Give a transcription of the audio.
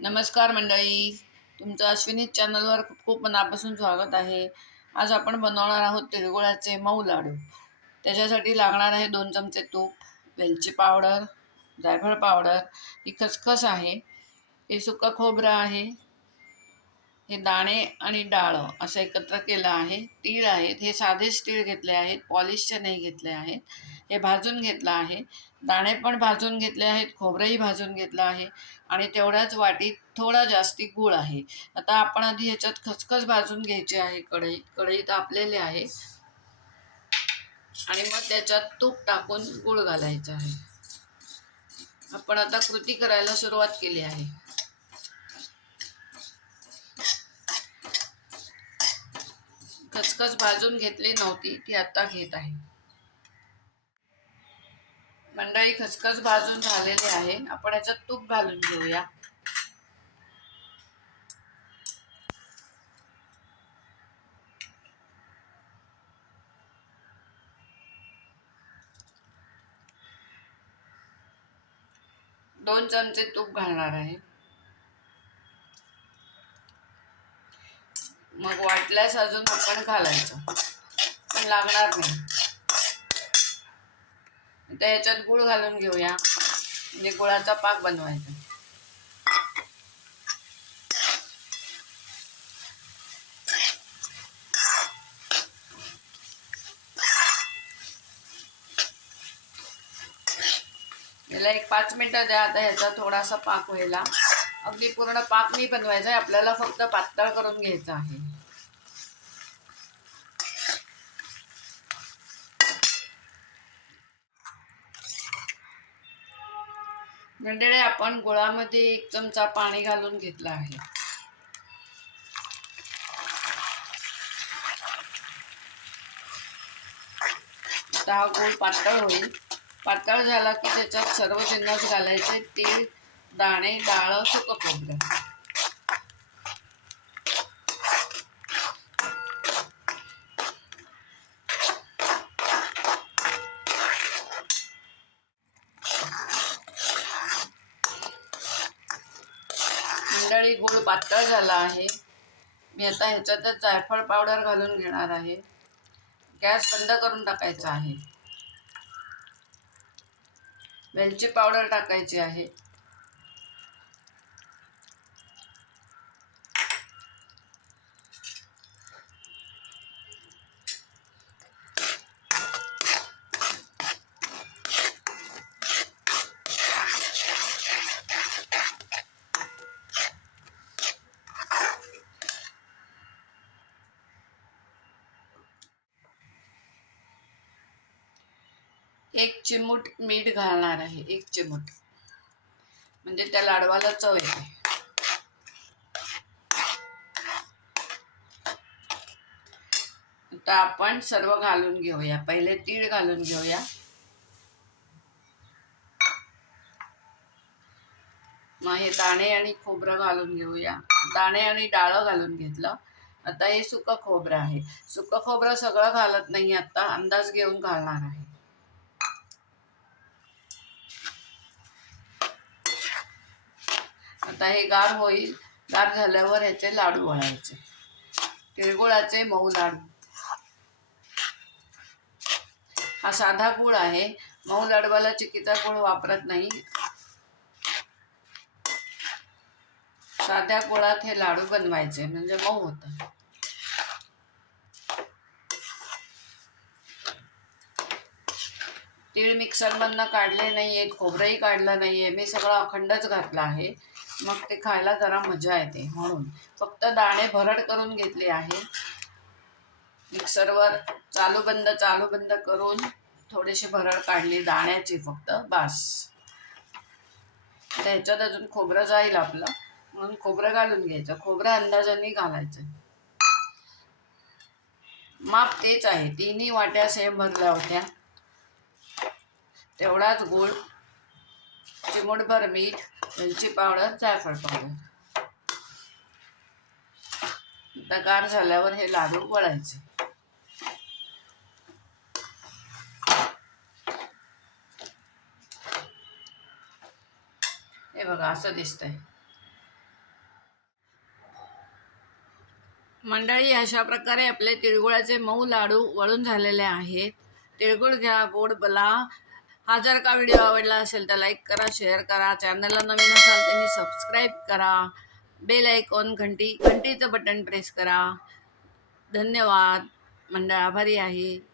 नमस्कार मंडळी, तुमचं अश्विनी चॅनलवर खूप खूप मनापासून स्वागत आहे. आज आपण बनवणार आहोत तिळगुळाचे मऊ लाडू. त्याच्यासाठी लागणार आहे 2 चमचे तूप, वेलची पावडर, जायफळ पावडर, ही खसखस आहे, हे सुकं खोबरं आहे, हे दाणे आणि डाळं असं एकत्र केलं आहे. तीळ आहेत, हे साधेच तीळ घेतले आहेत, पॉलिशचे नाही घेतले आहेत. हे भाजून घेतलं आहे, दाणे पण भाजून घेतले आहेत, खोबरंही भाजून घेतलं आहे आणि तेवढ्याच वाटीत थोडा जास्ती गूळ आहे. आता आपण आधी ह्याच्यात खसखस भाजून घ्यायची आहे. कढई तापलेली आहे आणि मग त्याच्यात तूप टाकून गूळ घालायचं आहे. आपण आता कृती करायला सुरुवात केली आहे. खसखस भाजून घेतली नव्हती, ती आता घेत आहे. मंडळी, खसखस भाजून झालेले आहे. आपण याच्यात तूप घालून घेऊया. दोन चमचे तूप घालणार आहे. मग वाटल्यास अजून आपण घालायचं, पण लागणार नाही. आता याच्यात गूळ घालून घेऊया, म्हणजे गुळाचा पाक बनवायचा. याला एक 5 मिनिटं द्या. आता ह्याचा थोडासा पाक व्हायला. अगदी पूर्ण पाक नाही बनवायचा आहे, आपल्याला फक्त पातळ करून घ्यायचं आहे. मंडळी, आपण गुळामध्ये 1 चमचा पाणी घालून घेतलं आहे. आता हा गूळ पातळ होईल. पातळ झाला की त्याच्यात सर्व जिन्नस घालायचे: तीळ, दाणे, डाळ, सुकं खोबरं. मंडळी, गूळ पातळ झाला आहे. मी आता ह्याच्यातच जायफळ पावडर घालून घेणार आहे. गॅस बंद करून टाकायचा आहे. वेलची पावडर टाकायची आहे. एक चिमूट मीठ घालणार आहे, 1 चिमूट, म्हणजे त्या लाडवाला चव येते. आता आपण सर्व घालून घेऊया. पहिले तीळ घालून घेऊया, मग हे दाणे आणि खोबरं घालून घेऊया. दाणे आणि डाळं घालून घेतलं. आता हे सुकं खोबरं आहे. सुकं खोबरं सगळं घालत नाही, आता अंदाज घेऊन घालणार आहे. आता हे गार होईल. गार झाल्यावर ह्याचे लाडू वळायचे, तिळगुळाचे मऊ लाडू. हा साधा गूळ आहे, मऊ लाडवाला चिकीचा गूळ वापरत नाही. साध्या गुळात हे लाडू बनवायचे, म्हणजे मऊ होतं. तीळ मिक्सरमधनं काढले नाहीयेत, खोबरंही काढलं नाहीये, मी सगळं अखंडच घातलं आहे. मग ते खायला जरा मजा येते, म्हणून फक्त दाणे भरड करून घेतले आहे. मिक्सरवर चालू बंद करून थोडीशी भरड काढली दाण्याची फक्त, बास. ह्याच्यात अजून खोबरं जाईल आपलं, म्हणून खोबरं घालून घ्यायचं. खोबरं अंदाजाने घालायचं. माप तेच आहे, 3 वाट्या सेम भरल्या होत्या. तेवढाच गूळ, चिमूटभर मीठ, वेलची पावडर, जायफळ पावडर. आता गार झाल्यावर हे लाडू वळायचे. हे बघा, असं दिसतंय. मंडळी, अशा प्रकारे आपले तिळगुळाचे मऊ लाडू वळून झालेले आहेत. तिळगुळ घ्या, गोड बोला. हा जर का व्हिडिओ आवडला असेल तर लाईक करा, शेअर करा. चॅनलला नवीन असाल त्यांनी सबस्क्राईब करा. बेल आयकॉन घंटीचं बटन प्रेस करा. धन्यवाद. मंडळ आभारी आहे.